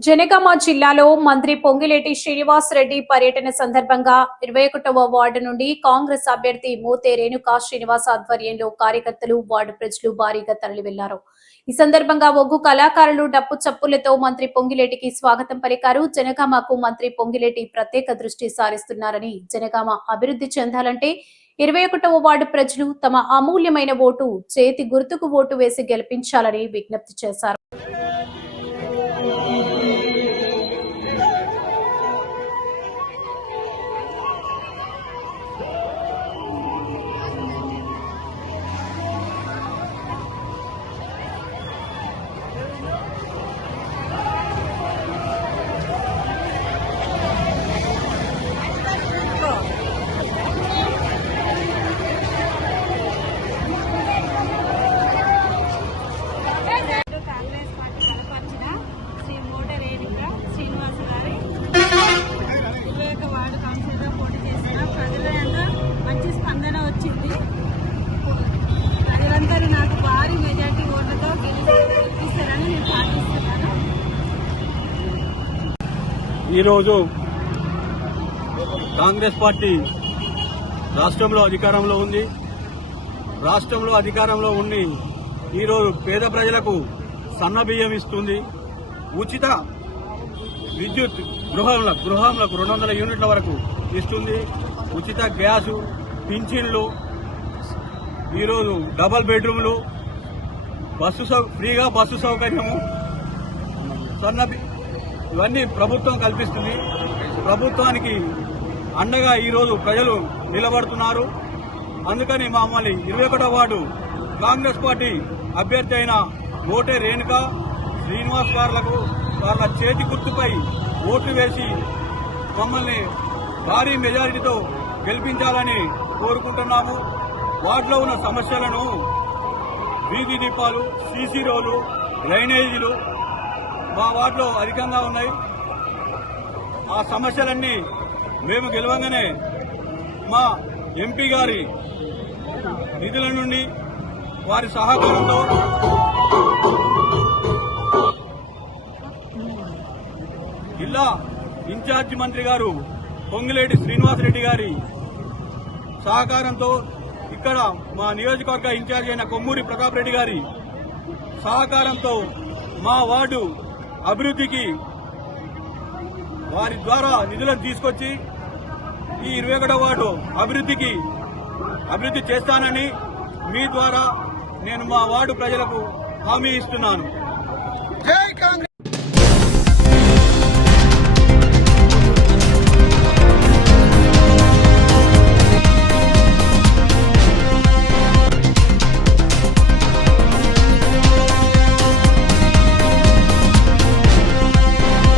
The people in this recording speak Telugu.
జనగామ జిల్లాలో మంత్రి పొంగిలేటి శ్రీనివాస్ రెడ్డి పర్యటన సందర్భంగా ఇరవై ఒకటవ వార్డు నుండి కాంగ్రెస్ అభ్యర్థి మోతే రేణుకా శ్రీనివాస్ ఆధ్వర్యంలో కార్యకర్తలు వార్డు ప్రజలు భారీగా తరలి వెళ్ళారు ఈ సందర్భంగా ఒగ్గు కళాకారులు డప్పు చప్పులతో మంత్రి పొంగిలేటికి స్వాగతం పలికారు. జనగామకు మంత్రి పొంగిలేటి ప్రత్యేక దృష్టి సారిస్తున్నారని జనగామ అభివృద్ధి చెందాలంటే ఇరవై ఒకటవ వార్డు ప్రజలు తమ అమూల్యమైన ఓటు చేతి గుర్తుకు ఓటు వేసి గెలిపించాలని విజ్ఞప్తి చేశారు. అందరూ నాకు భారీ మెజార్టీ ఓట్లతో గెలిపిస్తారని నేను ప్రార్థిస్తున్నాను. ఈరోజు కాంగ్రెస్ పార్టీ రాష్ట్రంలో అధికారంలో ఉంది. రాష్ట్రంలో అధికారంలో ఉండి ఈరోజు పేద ప్రజలకు సన్న బియ్యం ఇస్తుంది. ఉచిత విద్యుత్ గృహంలో గృహంలకు రెండు వందల యూనిట్ల వరకు ఇస్తుంది. ఉచిత గ్యాసు పింఛన్లు ఈరోజు డబల్ బెడ్రూమ్లు బస్సు సౌ ఫ్రీగా బస్సు సౌకర్యము సన్న ఇవన్నీ ప్రభుత్వం కల్పిస్తుంది. ప్రభుత్వానికి అండగా ఈరోజు ప్రజలు నిలబడుతున్నారు. అందుకని మమ్మల్ని ఇరవై ఒకటో వార్డు కాంగ్రెస్ పార్టీ అభ్యర్థి అయిన ఓటే రేణుక శ్రీనివాస్ గారులకు వాళ్ళ చేతి గుర్తుపై ఓట్లు వేసి మమ్మల్ని భారీ మెజారిటీతో గెలిపించాలని కోరుకుంటున్నాము. వాటిలో ఉన్న సమస్యలను వీధి దీపాలు సీసీ రోలు డ్రైనేజీలు మా వార్డులో అధికంగా ఉన్నాయి. ఆ సమస్యలన్నీ మేము గెలవంగానే మా ఎంపీ గారి నిధుల నుండి వారి సహకారంతో జిల్లా ఇన్ఛార్జి మంత్రి గారు పొంగిలేటి శ్రీనివాసరెడ్డి గారి సహకారంతో ఇక్కడ మా నియోజకవర్గ ఇన్ఛార్జ్ అయిన కొమ్మూరి ప్రతాప్ రెడ్డి గారి సహకారంతో మా వార్డు అభివృద్ధికి వారి ద్వారా నిధులను తీసుకొచ్చి ఈ ఇరవై ఒకటో వార్డు అభివృద్ధికి అభివృద్ధి చేస్తానని మీ ద్వారా నేను మా వార్డు ప్రజలకు హామీ ఇస్తున్నాను.